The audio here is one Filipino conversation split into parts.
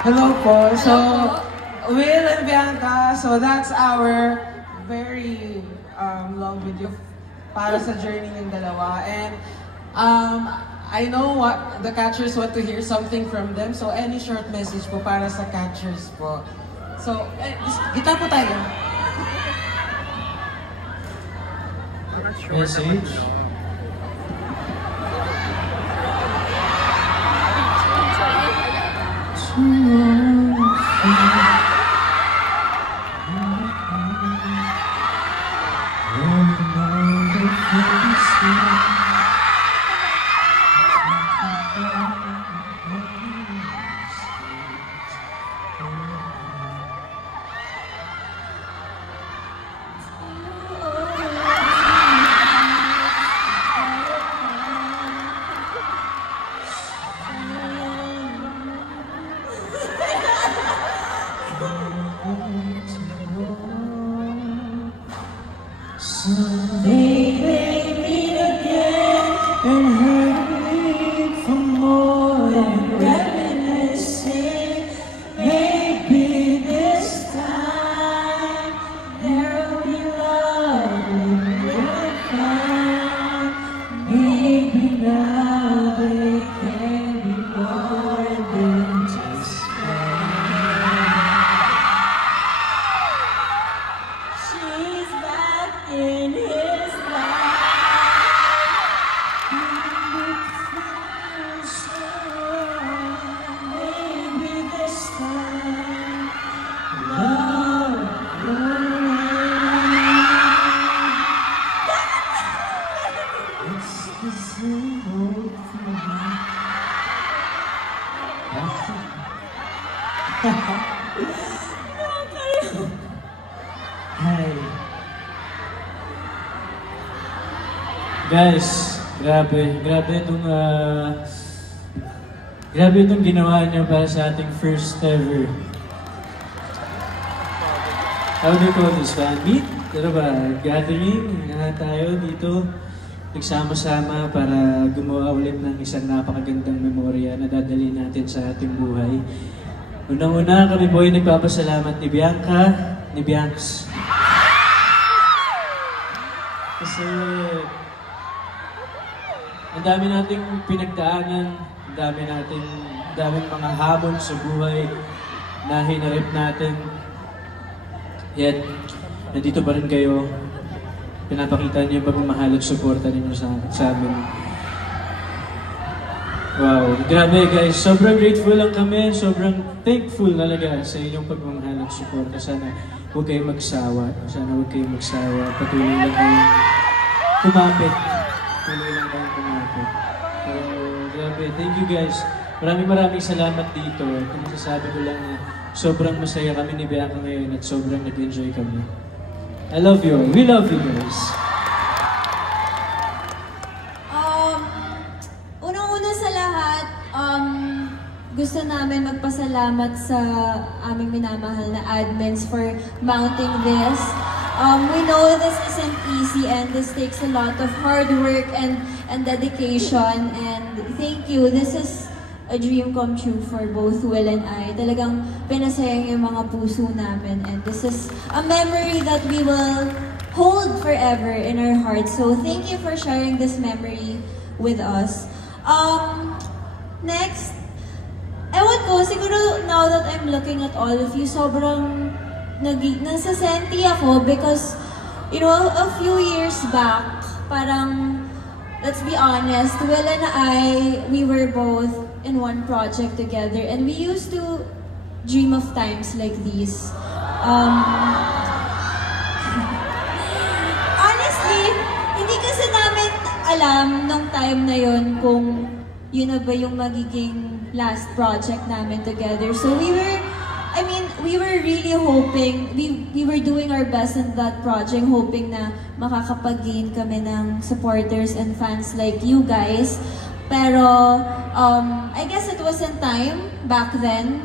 Hello po. So, Will and Bianca, so that's our very long video para sa journey ng dalawa. And I know what the catchers want to hear something from them. So, any short message po para sa catchers po. So, gita po tayo. Message? Someday they meet again and hurt for more than reminiscing. Maybe this time there'll be love in your time. Maybe now they can be more than just friends. She's back in his life. Maybe this time love will It's the same old thing. Hi. Guys, grabe itong ginawa niyo para sa ating first ever. How do you call this? Fan meet? Ano ba? Gathering? Tayo dito. Nagsama-sama para gumawa ulit ng isang napakagandang memorya na dadalhin natin sa ating buhay. Unang-una kami po ay nagpapasalamat ni Bianca, ni Biancs. Kasi ang dami nating pinagdaanan, ang daming mga hamon sa buhay na hinarip natin. Yet, nandito pa rin kayo. Pinapakita niyo yung pagmamahal at suporta ninyo sa amin. Wow, grabe guys. Sobrang grateful lang kami. Sobrang thankful talaga sa inyong pagmamahal at suporta. Sana huwag kayong magsawa. Patuloy lang kayong kumapit. Grabe. Thank you guys. Maraming salamat dito. Kung masasabi ko lang na sobrang masaya kami ni Bianca ngayon at sobrang nag-enjoy kami. I love you all. We love you guys. Unang-una sa lahat, gusto namin magpasalamat sa aming minamahal na admins for mounting this. We know this isn't easy and this takes a lot of hard work and dedication, and thank you. This is a dream come true for both Will and I. Talagang pinasayang yung mga puso namin, and this is a memory that we will hold forever in our hearts. So thank you for sharing this memory with us. Next, ewan ko, siguro now that I'm looking at all of you, sobrang nasasenti ako because, you know, a few years back, parang, let's be honest, Will and I, we were both in one project together and we used to dream of times like these. Honestly, hindi kasi namin alam nung time na yun kung yun na ba yung magiging last project namin together. So we were really hoping, we were doing our best in that project, hoping na makakapag-gain kami ng supporters and fans like you guys. Pero, I guess it wasn't time back then.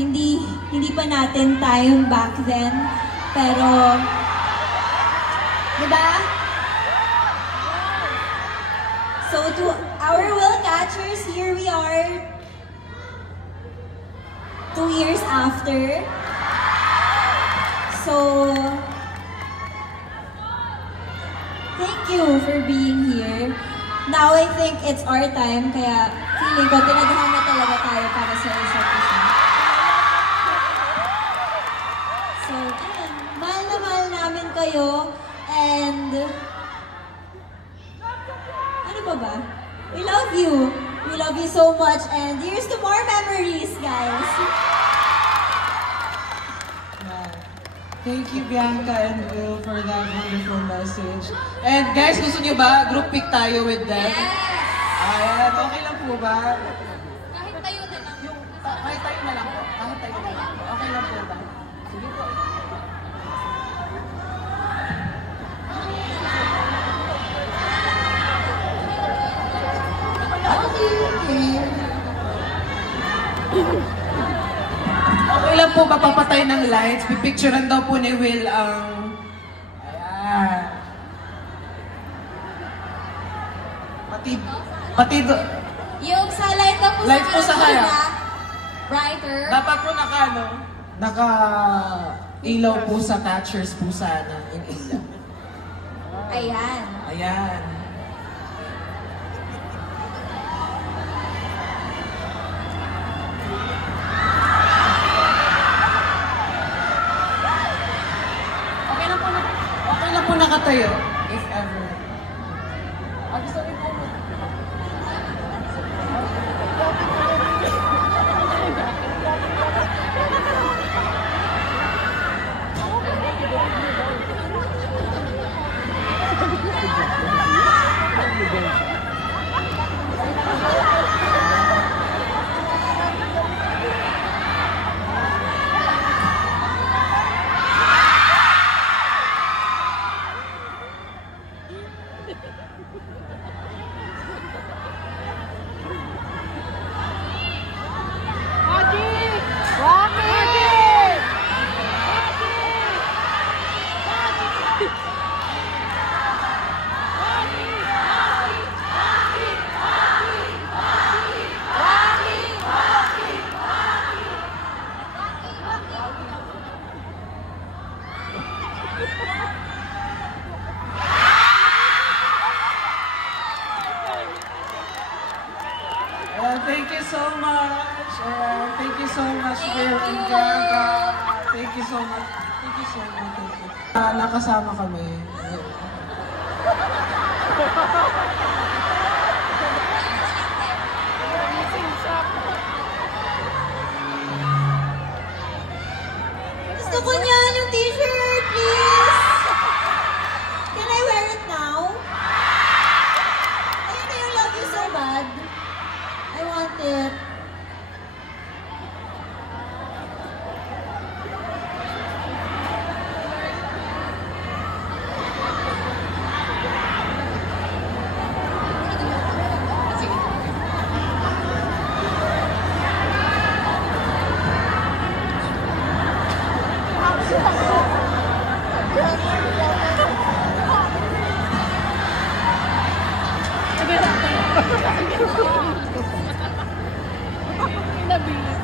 Hindi pa natin time back then. Pero, diba? So to our Will catchers, here we are. 2 years after. So, thank you for being here. Now I think it's our time, kaya feeling ko tinadhana talaga tayo para sa isa't isa. So, ayun, mahal na mahal namin kayo, and ano pa ba? We love you. We love you so much, and here's to more memories, guys. Thank you, Bianca and Will, for that wonderful message. And guys, gusto niyo ba group pic tayo with them? Yes! Ayan, okay lang po ba? Kahit tayo na lang. Kahit tayo na lang po. Kahit tayo na lang po. Okay lang po ba? Sige po. Okay lang po ba papatay ng lights? Pipicturean daw po ni Will ang... Ayan. Pati Yung sa light na po Light po sa kaya. brighter. dapat po naka ilaw po sa catchers po sana yung ilaw. Ayan. Ayan. Okay lang po nakatayo, if ever. Gusto rin po. Thank you so much. Thank you so much, Will and Bianca. Thank you so much. Thank you so much. Thank you. Nakasama kami. Gusto ko niyan yung t-shirt, please. Can I wear it now? Ayun na yung love you so bad. I want it. Nabi.